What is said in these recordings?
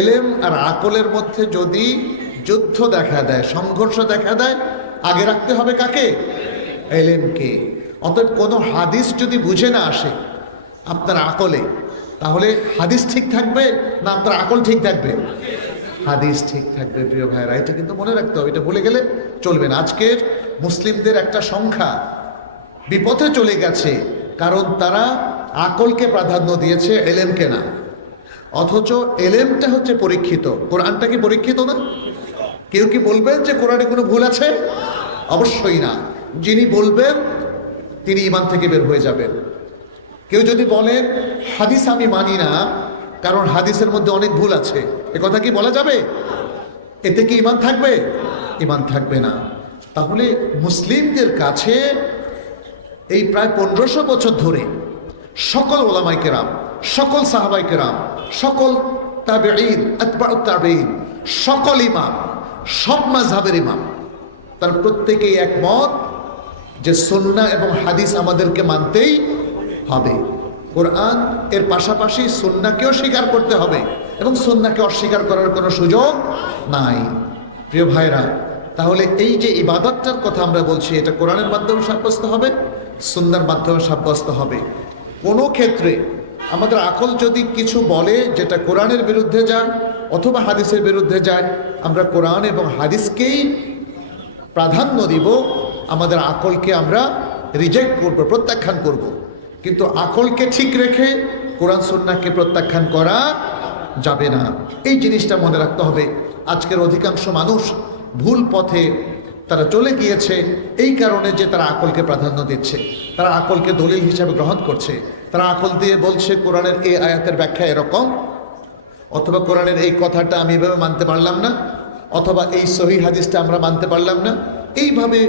এলেম আর আকলের মধ্যে যদি যুদ্ধ দেখা দেয়, সংঘর্ষ দেখা দেয়, আগে রাখতে হবে কাকে? এলেমকে। অতএব কোনো হাদিস যদি বুঝে না আসে আপনার আকলে, তাহলে হাদিস ঠিক থাকবে না আপনার আকল ঠিক থাকবে? হাদিস ঠিক থাকবে, প্রিয় ভাইরা এটা কিন্তু মনে রাখতে হবে। এটা ভুলে গেলে চলবে না। আজকের মুসলিমদের একটা সংখ্যা বিপথে চলে গেছে, কারণ তারা আকলকে প্রাধান্য দিয়েছে, এলেমকে না। অথচ এলেমটা হচ্ছে পরীক্ষিত। কোরআনটা কি পরীক্ষিত না? কেউ কি বলবেন যে কোরআনে কোনো ভুল আছে? অবশ্যই না। যিনি বলবেন, তিনি ইমান থেকে বের হয়ে যাবেন। কেউ যদি বলেন হাদিস আমি মানি না, কারণ হাদিসের মধ্যে অনেক ভুল আছে। এ কথা কি বলা যাবে? এতে কি ইমান থাকবে? ইমান থাকবে না। তাহলে মুসলিমদের কাছে এই প্রায় পনেরোশো বছর ধরে সকল ওলামাই কেরাম, সকল সাহাবাই কেরাম সকল সকল ইমাম, সব মাযহাবের ইমাম। তার প্রত্যেকেই একমত যে সুন্নাহ এবং হাদিস আমাদেরকে মানতেই হবে। কোরআন এর পাশাপাশি সুন্নাকেও স্বীকার করতে হবে এবং সুন্নাকে অস্বীকার করার কোনো সুযোগ নাই। প্রিয় ভাইরা তাহলে এই যে ইবাদতটার কথা আমরা বলছি, এটা কোরআনের মাধ্যমে সাব্যস্ত হবে সুন্নার মাধ্যমে সাব্যস্ত হবে। কোনো ক্ষেত্রে আমাদের আকল যদি কিছু বলে যেটা কোরআনের বিরুদ্ধে যায় অথবা হাদিসের বিরুদ্ধে যায়, আমরা কোরআন এবং হাদিসকেই প্রাধান্য দিব, আমাদের আকলকে আমরা রিজেক্ট করব, প্রত্যাখ্যান করব। কিন্তু আকলকে ঠিক রেখে কোরআন সুন্নাকে প্রত্যাখ্যান করা যাবে না। এই জিনিসটা মনে রাখতে হবে। আজকের অধিকাংশ মানুষ ভুল পথে তারা চলে গিয়েছে, এই কারণে যে তারা আকলকে প্রাধান্য দিচ্ছে। তারা আকলকে দলিল হিসাবে গ্রহণ করছে। তারা আকল দিয়ে বলছে, কোরআনের এই আয়াতের ব্যাখ্যা এরকম। অথবা কোরআনের এই কথাটা আমি এভাবে মানতে পারলাম না, অথবা এই সহি হাদিসটা আমরা মানতে পারলাম না। এইভাবে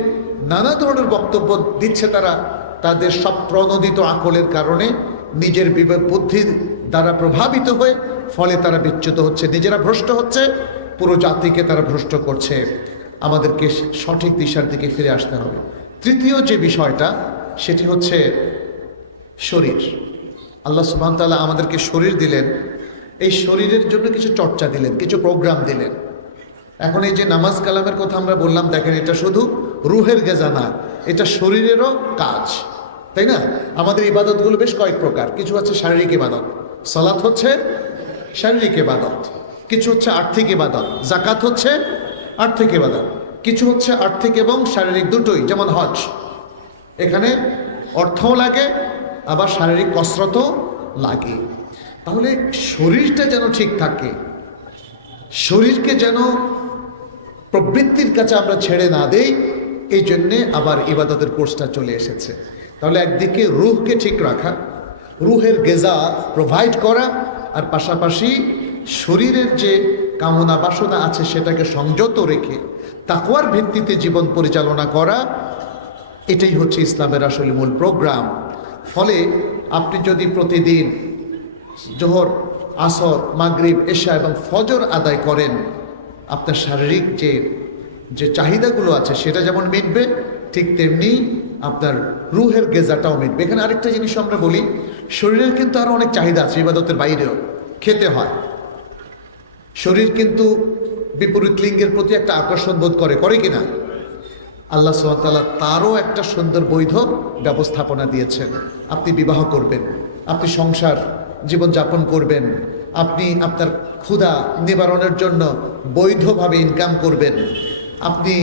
নানা ধরনের বক্তব্য দিচ্ছে তারা তাদের সব প্রণোদিত আকলের কারণে, নিজের বিবেক বুদ্ধির দ্বারা প্রভাবিত হয়ে, ফলে তারা বিচ্যুত হচ্ছে, নিজেরা ভ্রষ্ট হচ্ছে, পুরো জাতিকে তারা ভ্রষ্ট করছে। আমাদেরকে সঠিক দিশার দিকে ফিরে আসতে হবে। তৃতীয় যে বিষয়টা, সেটি হচ্ছে শরীর। আল্লাহ সুবহান তাআলা আমাদেরকে শরীর দিলেন। এই শরীরের জন্য কিছু চর্চা দিলেন, কিছু প্রোগ্রাম দিলেন। এখন এই যে নামাজ কালামের কথা আমরা বললাম, দেখেন এটা শুধু রুহের গেজা না, এটা শরীরেরও কাজ। তাই না? আমাদের ইবাদতগুলো বেশ কয়েক প্রকার। কিছু হচ্ছে শারীরিক ইবাদত। সলাৎ হচ্ছে শারীরিক ইবাদত। কিছু হচ্ছে আর্থিক ইবাদত। জাকাত হচ্ছে আর্থিক ইবাদত। কিছু হচ্ছে আর্থিক এবং শারীরিক দুটোই, যেমন হজ। এখানে অর্থও লাগে আবার শারীরিক কসরতও লাগে। তাহলে শরীরটা যেন ঠিক থাকে, শরীরকে যেন প্রবৃত্তির কাছে আমরা ছেড়ে না দেই, এই জন্যে আবার ইবাদতের কোর্সটা চলে এসেছে। তাহলে একদিকে রুহকে ঠিক রাখা, রুহের গেজা প্রোভাইড করা, আর পাশাপাশি শরীরের যে কামনা বাসনা আছে সেটাকে সংযত রেখে তাকুয়ার ভিত্তিতে জীবন পরিচালনা করা, এটাই হচ্ছে ইসলামের আসলে মূল প্রোগ্রাম ফলে আপনি যদি প্রতিদিন জোহর, আসর, মাগরিব, এশা এবং ফজর আদায় করেন, আপনার শারীরিক যে যে চাহিদাগুলো আছে সেটা যেমন মিটবে, ঠিক তেমনি আপনার রুহের গেজাটাও মিটবে। এখানে আরেকটা জিনিস আমরা বলি, শরীরের কিন্তু আরও অনেক চাহিদা আছে ইবাদতের বাইরেও, খেতে হয়। শরীর কিন্তু বিপরীত লিঙ্গের প্রতি একটা আকর্ষণ বোধ করে করে কিনা? আল্লাহ সুমতাল্লাহ তারও একটা সুন্দর বৈধ ব্যবস্থাপনা দিয়েছেন। আপনি বিবাহ করবেন, আপনি সংসার জীবনযাপন করবেন, আপনি আপনার ক্ষুধা নিবারণের জন্য বৈধভাবে ইনকাম করবেন, আপনি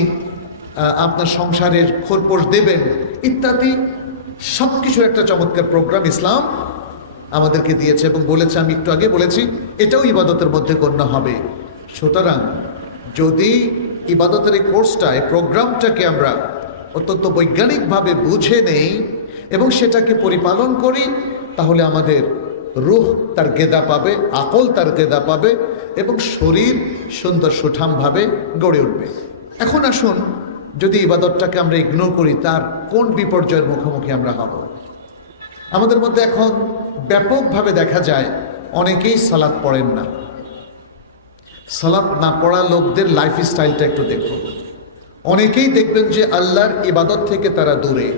আপনার সংসারের খোরপোশ দেবেন ইত্যাদি সব কিছুর একটা চমৎকার প্রোগ্রাম ইসলাম আমাদেরকে দিয়েছে এবং বলেছে, আমি একটু আগে বলেছি, এটাও ইবাদতের মধ্যে গণ্য হবে। সুতরাং যদি ইবাদতের এই কোর্সটা এই প্রোগ্রামটাকে আমরা অত্যন্ত বৈজ্ঞানিকভাবে বুঝে নেই এবং সেটাকে পরিপালন করি, তাহলে আমাদের রুহ তার গেদা পাবে, আকল তার গেদা পাবে এবং শরীর সুন্দর সুঠামভাবে গড়ে উঠবে। এখন আসুন, যদি ইবাদতটাকে আমরা ইগনোর করি, তার কোন বিপর্যয়ের মুখোমুখি আমরা হব? আমাদের মধ্যে এখন ব্যাপকভাবে দেখা যায়, অনেকেই সালাদ পড়েন না। সালাদ না পড়া লোকদের লাইফ স্টাইলটা একটু দেখুন। অনেকেই দেখবেন যে আল্লাহর ইবাদত থেকে তারা দূরে।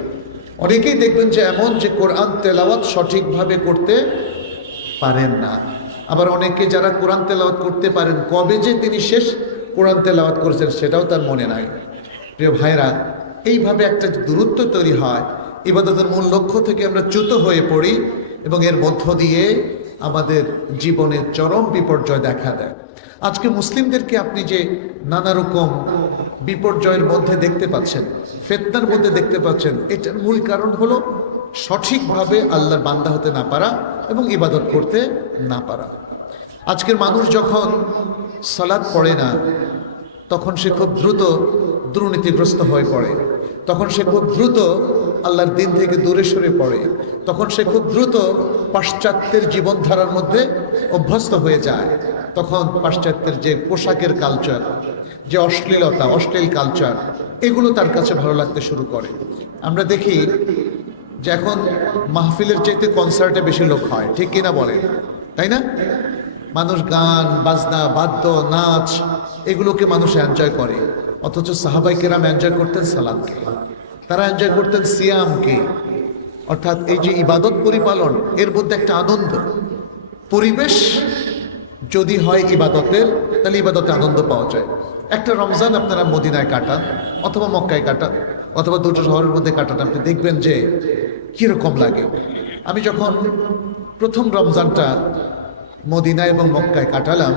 অনেকেই দেখবেন যে এমন যে কোরআন তেলাওয়াত সঠিকভাবে করতে পারেন না। আবার অনেকে যারা কোরআন তেলাওয়াত করতে পারেন, কবে যে তিনি শেষ কোরআন তেলাওয়াত করেছেন সেটাও তার মনে নাই। প্রিয় ভাইরা এইভাবে একটা দূরত্ব তৈরি হয়। ইবাদতের মূল লক্ষ্য থেকে আমরা চ্যুত হয়ে পড়ি এবং এর মধ্য দিয়ে আমাদের জীবনের চরম বিপর্যয় দেখা দেয়। আজকে মুসলিমদেরকে আপনি যে নানা রকম বিপর্যয়ের মধ্যে দেখতে পাচ্ছেন, ফেতনার মধ্যে দেখতে পাচ্ছেন, এটার মূল কারণ হলো সঠিকভাবে আল্লাহর বান্দা হতে না পারা এবং ইবাদত করতে না পারা। আজকের মানুষ যখন সালাদ পড়ে না, তখন সে খুব দ্রুত দুর্নীতিগ্রস্ত হয়ে পড়ে, তখন সে খুব দ্রুত আল্লাহর দিন থেকে দূরে সরে পড়ে, তখন সে খুব দ্রুত পাশ্চাত্যের জীবনধারার মধ্যে অভ্যস্ত হয়ে যায়। তখন পাশ্চাত্যের যে পোশাকের কালচার যে অশ্লীলতা, অশ্লীল কালচার এগুলো তার কাছে ভালো লাগতে শুরু করে। আমরা দেখি যে এখন মাহফিলের চাইতে কনসার্টে বেশি লোক হয়, ঠিক কিনা বলেন? তাই না? মানুষ গান, বাজনা, বাদ্য, নাচ, এগুলোকে মানুষ এনজয় করে। অথচ সাহাবাই কেরাম এনজয় করতেন সালাদকে তারা এনজয় করতেন সিয়ামকে। অর্থাৎ এই যে ইবাদত পরিপালন, এর মধ্যে একটা আনন্দ, পরিবেশ যদি হয় ইবাদতের, তাহলে ইবাদতে আনন্দ পাওয়া যায়। একটা রমজান আপনারা মদিনায় কাটান অথবা মক্কায় কাটান অথবা দুটো শহরের মধ্যে কাটান, আপনি দেখবেন যে কীরকম লাগে। আমি যখন প্রথম রমজানটা মদিনা এবং মক্কায় কাটালাম,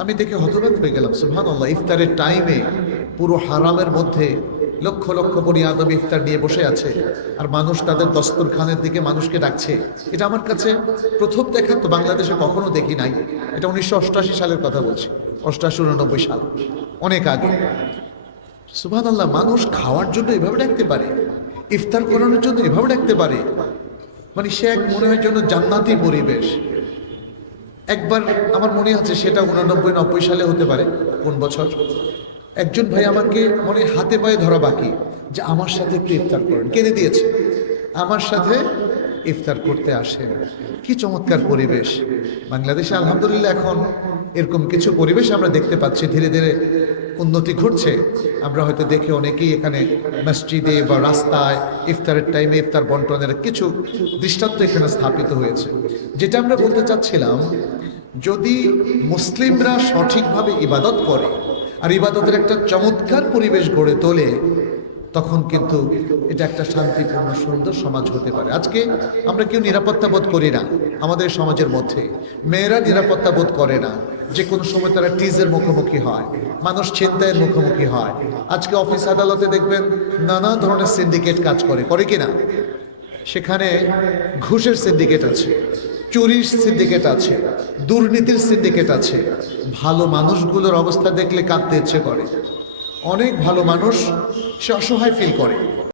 আমি দেখে হতবাক হয়ে গেলাম সুহান আল্লাহ ইফতারের টাইমে পুরো হারামের মধ্যে লক্ষ লক্ষ আদম ইফতার নিয়ে বসে আছে, আর মানুষ তাদের দস্তরখানের দিকে মানুষকে ডাকছে। এটা আমার কাছে প্রথম দেখা তো বাংলাদেশে কখনো দেখি নাই। এটা উনিশশো সালের কথা বলছি, অষ্টাশি উননব্বই সাল, অনেক আগে। সুভান আল্লাহ মানুষ খাওয়ার জন্য এভাবে ডাকতে পারে, ইফতার করানোর জন্য এভাবে ডাকতে পারে। মানে সে এক মনে হয় জন্য জান্নাতি পরিবেশ। একবার আমার মনে আছে সেটা উনানব্বই নব্বই সালে হতে পারে, কোন বছর? একজন ভাই আমাকে মনে হাতে পায়ে ধরা বাকি, যে আমার সাথে একটু ইফতার করেন। কেঁদে দিয়েছে। আমার সাথে ইফতার করতে আসেন। কি চমৎকার পরিবেশ। বাংলাদেশে আলহামদুলিল্লাহ এখন এরকম কিছু পরিবেশ আমরা দেখতে পাচ্ছি। ধীরে ধীরে উন্নতি ঘটছে। আমরা হয়তো দেখে অনেকেই এখানে মসজিদে বা রাস্তায় ইফতারের টাইমে ইফতার বন্টনের কিছু দৃষ্টান্ত এখানে স্থাপিত হয়েছে। যেটা আমরা বলতে চাচ্ছিলাম, যদি মুসলিমরা সঠিকভাবে ইবাদত করে আর ইবাদতের একটা চমৎকার পরিবেশ গড়ে তোলে, তখন কিন্তু এটা একটা শান্তিপূর্ণ, সুন্দর সমাজ হতে পারে। আজকে আমরা কেউ নিরাপত্তা বোধ করি না, আমাদের সমাজের মধ্যে। মেয়েরা নিরাপত্তা বোধ করে না, যে কোনো সময় তারা টিজের মুখোমুখি হয়, মানুষ ছিনতাইয়ের মুখোমুখি হয়। আজকে অফিস আদালতে দেখবেন নানা ধরনের সিন্ডিকেট কাজ করে করে কি না সেখানে ঘুষের সিন্ডিকেট আছে। চুরির সিন্ডিকেট আছে, দুর্নীতির সিন্ডিকেট আছে। ভালো মানুষগুলোর অবস্থা দেখলে কাঁদতে ইচ্ছে করে। অনেক ভালো মানুষ সে অসহায় ফিল করে।